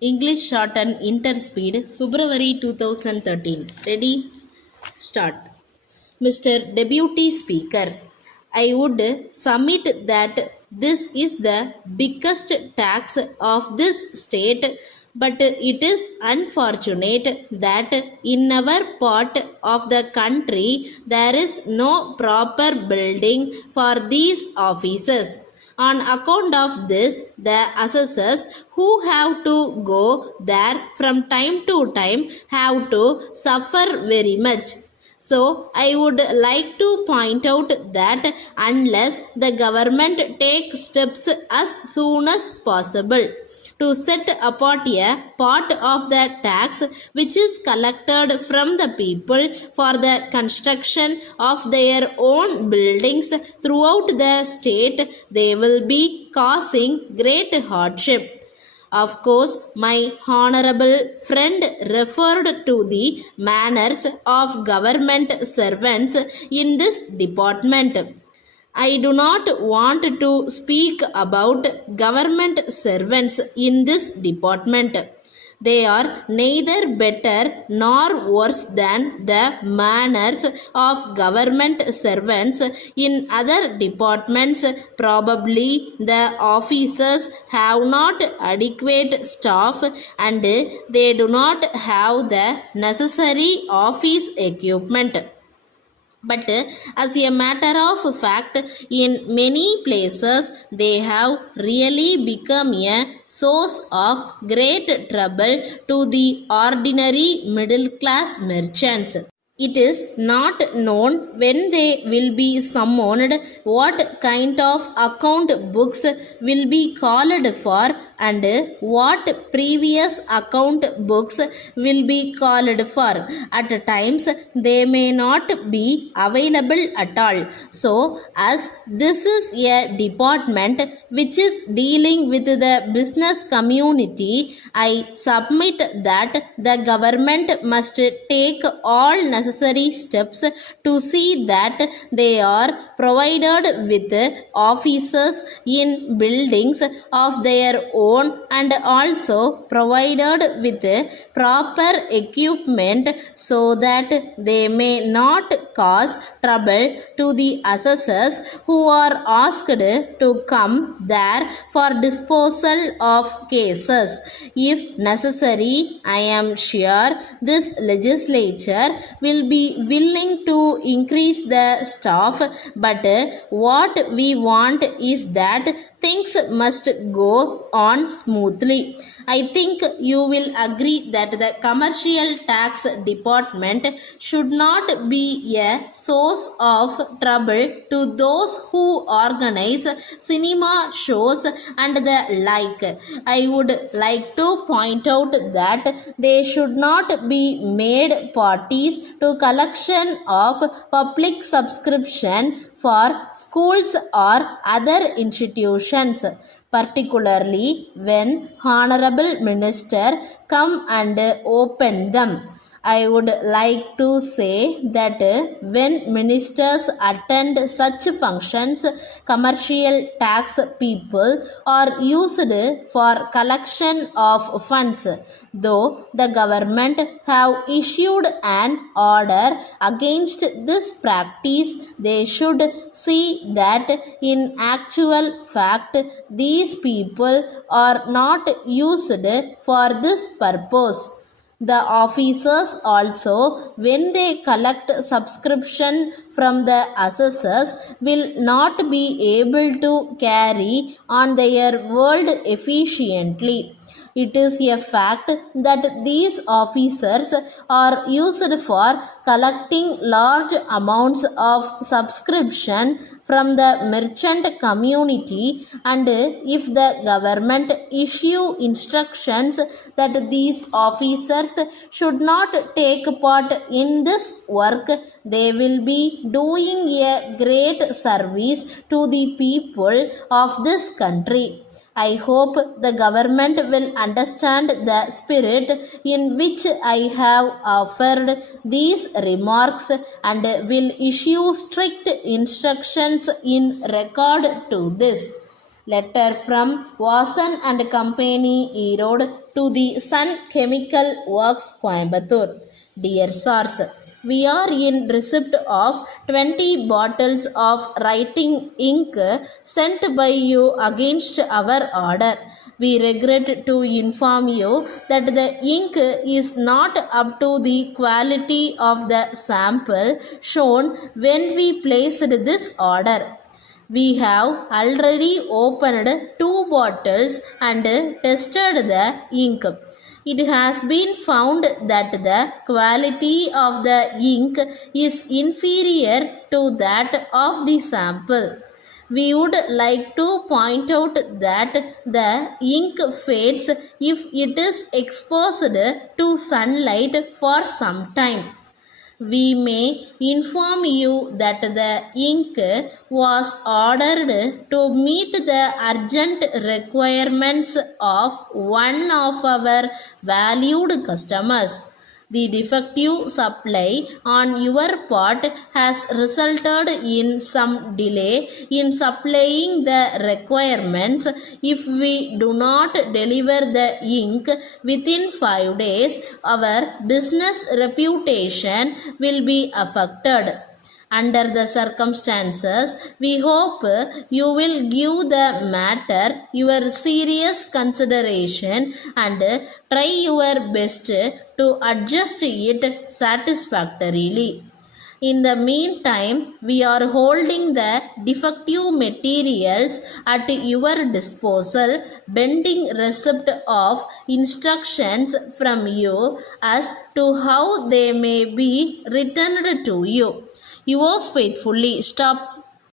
English Shorthand Interspeed, February 2013. Ready? Start. Mr. Deputy Speaker, I would submit that this is the biggest tax of this state, but it is unfortunate that in our part of the country there is no proper building for these offices. On account of this, the assessors who have to go there from time to time have to suffer very much. So, I would like to point out that unless the government takes steps as soon as possible to set apart a part of the tax which is collected from the people for the construction of their own buildings throughout the state, they will be causing great hardship. Of course, my honorable friend referred to the manners of government servants in this department. I do not want to speak about government servants in this department. They are neither better nor worse than the manners of government servants in other departments. Probably the officers have not adequate staff and they do not have the necessary office equipment. But as a matter of fact, in many places they have really become a source of great trouble to the ordinary middle class merchants. It is not known when they will be summoned, what kind of account books will be called for, and what previous account books will be called for. At times, they may not be available at all. So, as this is a department which is dealing with the business community, I submit that the government must take all necessary steps to see that they are provided with offices in buildings of their own and also provided with proper equipment so that they may not cause trouble to the assessors who are asked to come there for disposal of cases. If necessary, I am sure this legislature will be willing to increase the staff, but what we want is that things must go on smoothly. I think you will agree that the commercial tax department should not be a source of trouble to those who organize cinema shows and the like. I would like to point out that they should not be made parties to collection of public subscription for schools or other institutions, particularly when honorable minister come and open them. I would like to say that when ministers attend such functions, commercial tax people are used for collection of funds. Though the government have issued an order against this practice, they should see that in actual fact these people are not used for this purpose. The officers also, when they collect subscription from the assessors, will not be able to carry on their work efficiently. It is a fact that these officers are used for collecting large amounts of subscription from the merchant community, and if the government issue instructions that these officers should not take part in this work, they will be doing a great service to the people of this country. I hope the government will understand the spirit in which I have offered these remarks and will issue strict instructions in regard to this. Letter from Vasan and Company, Erode, to the Sun Chemical Works, Coimbatore. Dear Source, we are in receipt of 20 bottles of writing ink sent by you against our order. We regret to inform you that the ink is not up to the quality of the sample shown when we placed this order. We have already opened 2 bottles and tested the ink. It has been found that the quality of the ink is inferior to that of the sample. We would like to point out that the ink fades if it is exposed to sunlight for some time. We may inform you that the ink was ordered to meet the urgent requirements of one of our valued customers. The defective supply on your part has resulted in some delay in supplying the requirements. If we do not deliver the ink within 5 days, our business reputation will be affected. Under the circumstances, we hope you will give the matter your serious consideration and try your best to adjust it satisfactorily. In the meantime, we are holding the defective materials at your disposal, pending receipt of instructions from you as to how they may be returned to you. Yours faithfully. Stop.